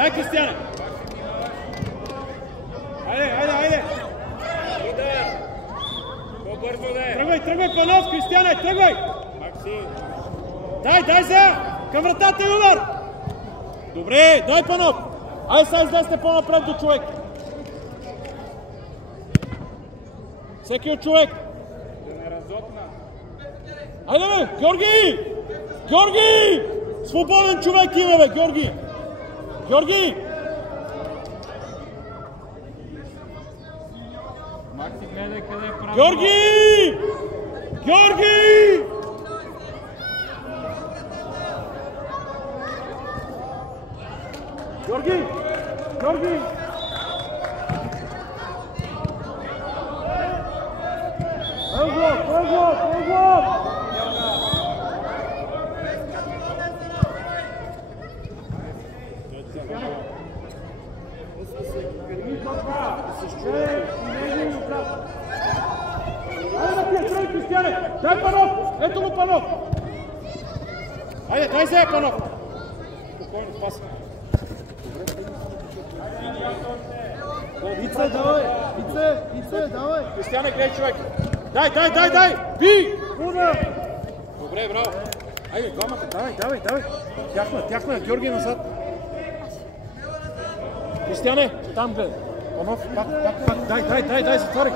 Дай, Кристияне! Айде! По-бързо да е! Тръгвай, Панов, Кристияне, тръгвай! Максим! Дай сега! Към вратата и удар! Добре, дай, Панов! Айде сега излезте по-напред до човек! Всеки от човек! Да не разотна! Айде, бе! Георги! Свободен човек има, бе, Георги! Макси, гледай къде е право! Георги! Пълглов! Дай, Панов! Ето го, Панов! Айде, дай сега, Панов! Спокойно, паса. Ице, давай! Кристияне, гледай човек! Дай! Би! Добре, браво! Айде, двамата, давай! Тяхна, Георги назад! Кристияне, там гледай! Панов, пак, дай, затваряй!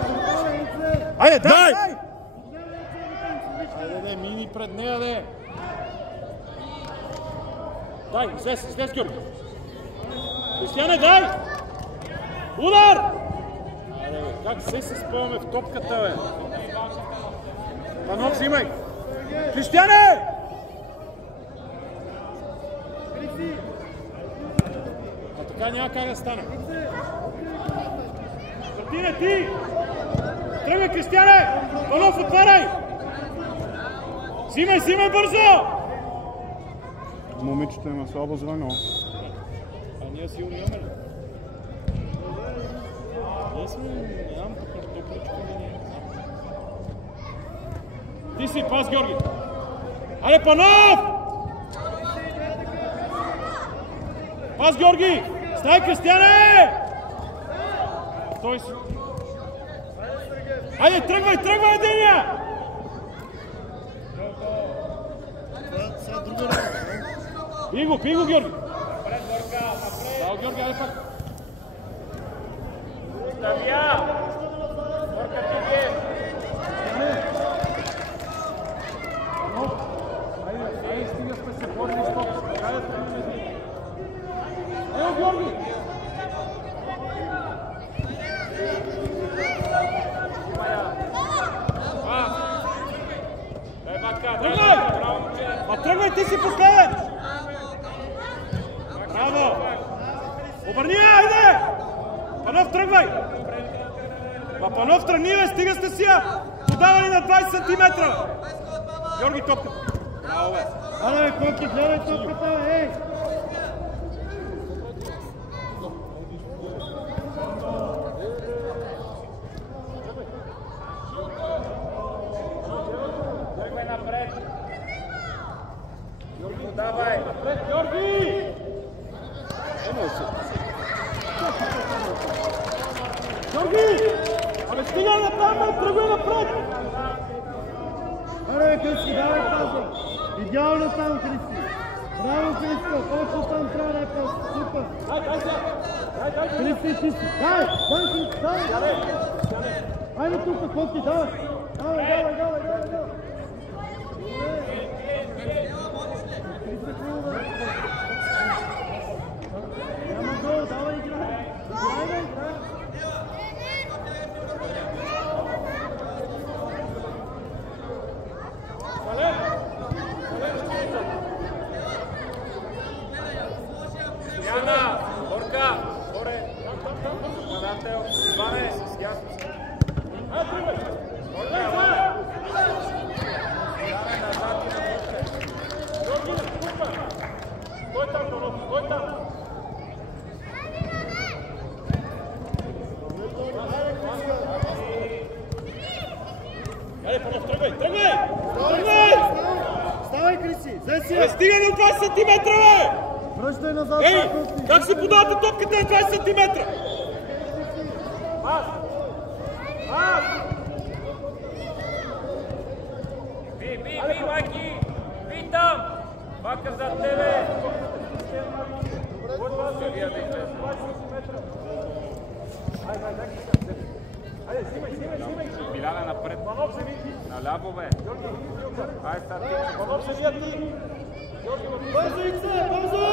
Айде, дай! Айде, мини пред нея, де! Дай, излез, Георги! Кристияне, дай! Удар! Айде, бе, как се спъваме в топката, бе? Панов, взимай! Кристияне! А така няма как да стане. Мартине, ти! Тръгвай, Кристияне! Панов, отваряй! Взимай бързо! Момичето има слабо звено. А ние сигурно имаме ли? Ние сме, нямам тук топличко да ни е. Ти си пас, Георги! Айде, Панов! Пас, Георги! Стай, Кристияне! Стой си! Айде, тръгвай, единия! Пий го, Георги! Браво, Георги, айде пак! Оставя! Борка ти бие! Айде, стига сме се борили с топката. Ево, Георги! Тръгвай, ти си последен! Браво! Обърни, айде! Панов, тръгвай! Панов, тръгни, бе, стига сте сия! Подавани на 20 сантиметра! Георги, топката! Браво, бе! Аре, Коки, гледай топката, ей! Тръгвай напред! Георги, давай! Напред, Георги! Георги! Абе, стига на там, тръгвай напред! Аре, Кристи, давай таза! Идеално там, Кристи! Браво, Кристо! Точно там трябва да е просто! Супер! Дай сега! Кристи, чисти! Дай! Айде тук, Коки, давай! Давай! Няма гол, давай, играй! Яна! Борка! Горе! Нападател! Иване! Сясно се! Борка! Давай назад и навътре! Стой там, Панов, стой там! Айде, Панов, тръгвай! Ставай, Кристи! Взе си! Стига до 20 сантиметра, бе! Връщай назад. Ей, как си подавате топката на 20 см? Пас! Пас! Би, Маки! Би там! Мака зад тебе! Вие да излезе. Биляне напред. Наляво, бе. Ай, старти. Бързо, Ице, бързо!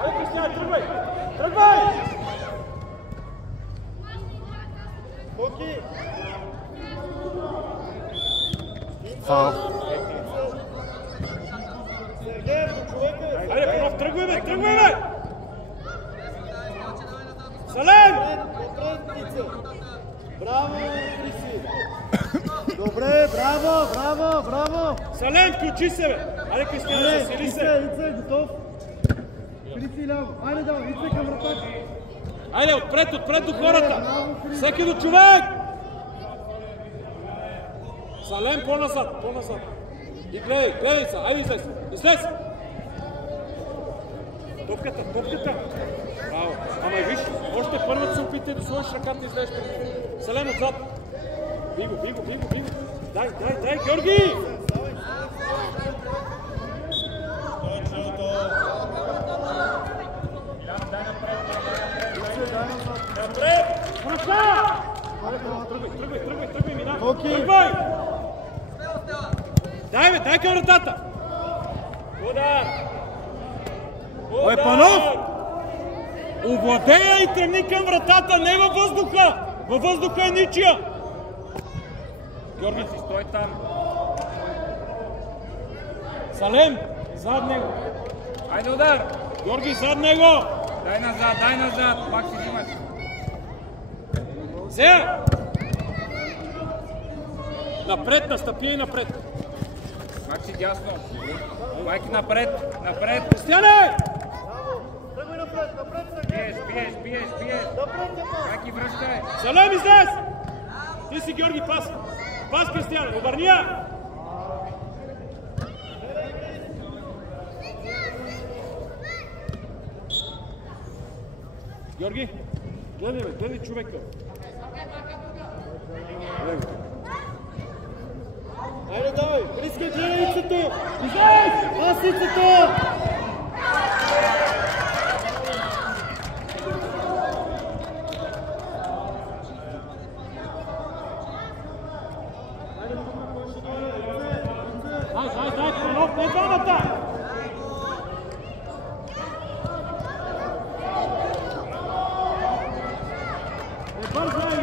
Айде, Кристиян, тръгвай! Тръгвай! Коки! Фаул. Сергей, до човека! Айде, Панов, тръгвай, бе! Тръгвай, бе! Салем! Напред, Ице! Браво, Криси! Добре, браво, браво, браво! Салем, включи се, бе! Айде, Кристиян, засили се! Ице, готов! Криси ляво! Айде да, Ице към вратата! Айде, отпред до хората! Всеки до човек! Салем, по-назад! И гледай се! Айде, излез! Топката! Браво! Ама виж, още първата се опитай да сложиш ръката и излезеш пред него. Салем отзад! Биго! Дай, Георги! Напред! Връща! Тръгвай, минава! Тръгвай! Дай към вратата! Удар! Ой, Панов! Овладея и тръгни към вратата, не във въздуха! Във въздуха е ничия! Георги, си стой там. Салем, зад него! Айде удар! Георги, зад него! Дай назад! Пак си взимаш. Зея! Напред, настъпи и напред! Пак си дясно. Майки напред! Кристияне! Тръгвай напред, Сергей! Биеш! Напред, Майки връщай! Салем, излез! Ти си, Георги, пас! Пас, Кристияне, обърни я! Георги, гледай човека. Айде, давай! Криска, гледай Ицето! Излез! Аз Ицето! Дай, Панов, не двамата!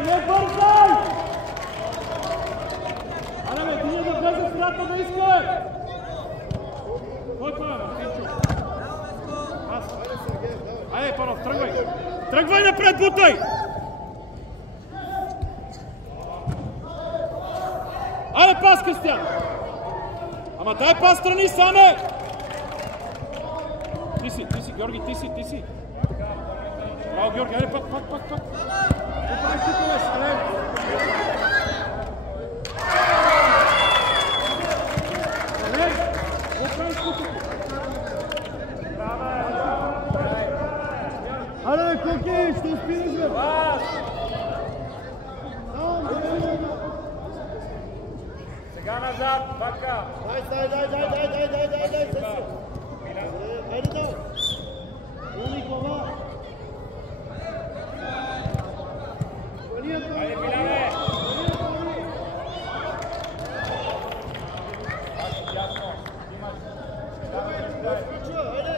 Не бързай! Аре, бе, ти да влезе в средата да иска! Кой това е, Мартинчо? Аз. Айде, Панов, тръгвай! Тръгвай напред, бутай! Айде, пас, Кристиян! Ама дай пас страни, Сане! Ти си, Георги, ти си. Браво, Георги, айде пак. Какво правиш тук, бе, Салем? Салем, какво правиш тук? Айде, Коки, ще успираш, бе! Пас! Сега назад, Бака! Дай! Айде, да! Гони глава! Айде, Биляне! Ясно, имаш. Айде,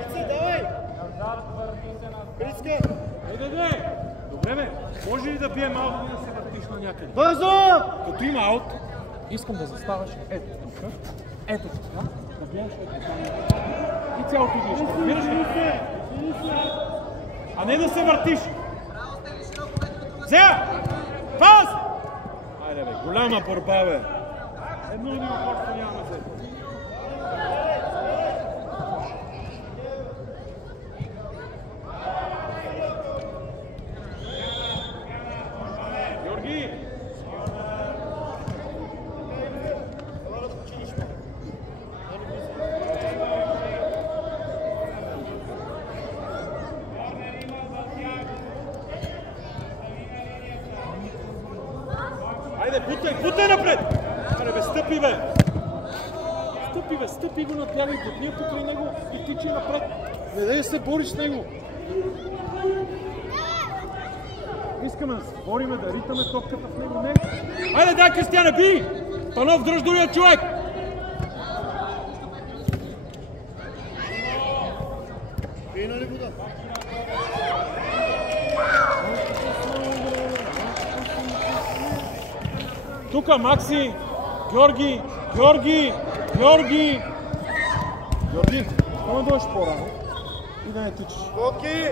Ице, давай! Назад, върни се назад. Криска! Айде! Добре, бе, може ли да бием аут и да се въртиш на някъде? Бързо! Като има аут, искам да заставаш ето тук, да биеш ето тук и цялото иглище. Разбираш ли? А не да се въртиш. Зея! Пас! Айде, бе, голяма борба, бе. Едно просто нямаме за ето. Георги! Айде, бутай напред! Аре бе, стъпи бе! Стъпи го надбягай, готния покрай него и тичи напред. Не дай да се бориш с него. Искаме да се бориме, да ритаме топката в него, не. Айде, дай, Кристияне, бий! Панов, дръж другия човек! Пина ли вода? Тука Макси, Георги, искаме да дойдеш по-рано и да не тичаш. Коки!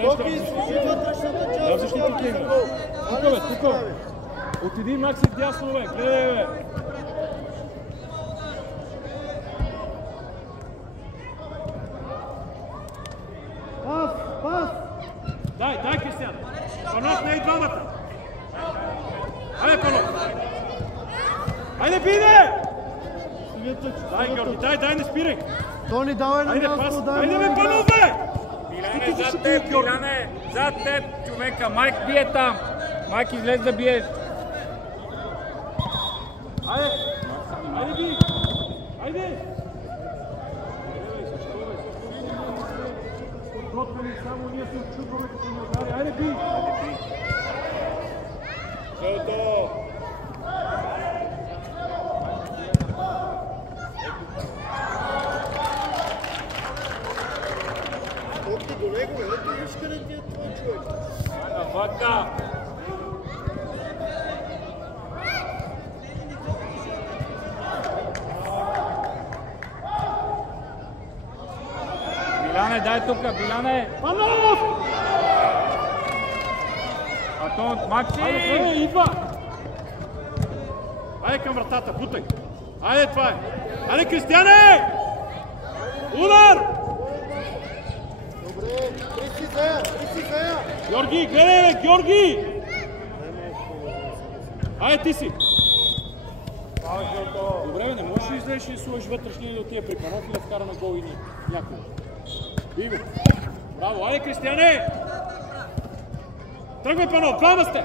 Коки, служи вътрешната част. Да, защитник е игра. Тука бе. Отиди Макси дясно бе, гледай бе. Пас! Дай, Кристиян. Панов не е и двамата. Айде, Панов. Айде, биде! Дай, Георги, дай, не спирай. Тони, давай на Айде, място, пас. дай Айде, му бе, игра. Панов, бе! Миляне, зад теб, Миляне! Зад теб, човека! Майк бие там! Майк излез да бие! Айде, би! Айде! Подготвени само ние се отчупваме като ни удари. Айде, би! Жълто! Коки до него, ето виж къде ти е това човек. Вака! Биляне, дай тука, Биляне! Панов! Атон, Макси! Айде, идва! Айде към вратата, бутай! Айде, това е! Айде, Кристияне! Удар! Добре, Кристи Зея! Георги, гледай, бе, Георги! Айде, ти си! Добре, бе, не можеш да излезеш и да сложиш вътрешния и да отиде при Панов и да вкара на гол и някой. Бий го! Браво, айде, Кристияне! Тръгвай, Панов, двама сте!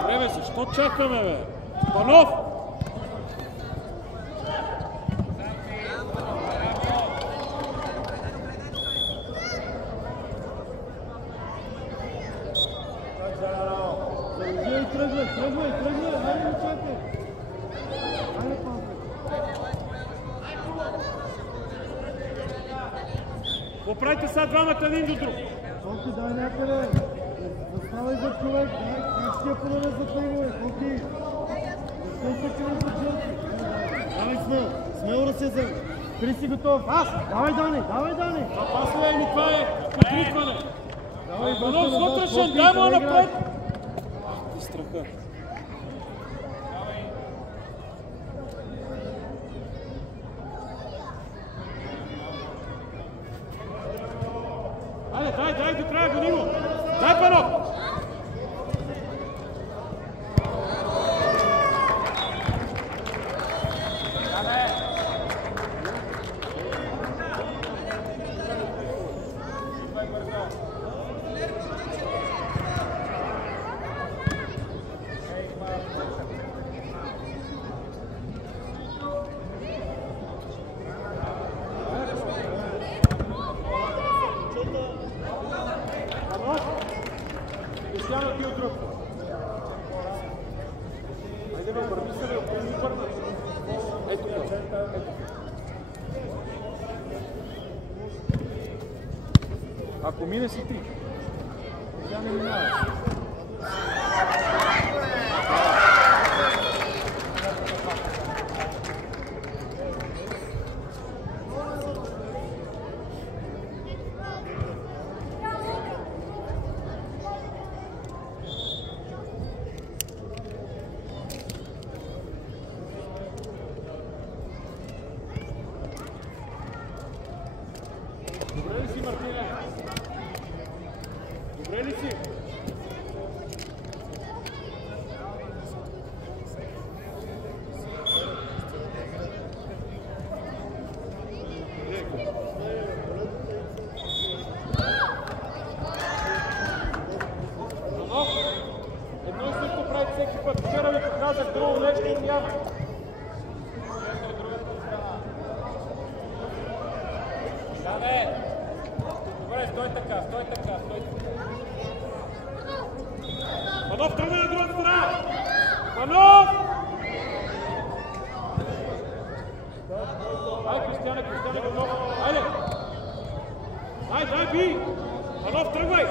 Добре, бе, защо чакаме, бе? Панов! Тръгвай, хайде го чакай. Хайде, Панов. Поправите сега двамата един до друг. Коки, дай някъде. Заставай за човек, дай. Как ще я подаде за него, бе, Коки? Защо се крие за Джелси? Давай, смело да се вземе. Криси готов. Давай, Дани. Това пасва или това е прикриване? Давай, Панов, с вътрешен, дай му напред! Ти страха. Айде, дай до края, гони го! Дай, Панов! Кристияно, ти от друг. Айде бе, върни се, бе, опълни върна. Ето го, ето. Ако мине си ти. Тя не минава. Добре ли си, Мартине? Добре ли си? Едно и също Добре, стой така. Панов, тръгна на другата страна! Панов! Ай, Кристияне, готов! Айде! Дай, би! Панов, тръгвай!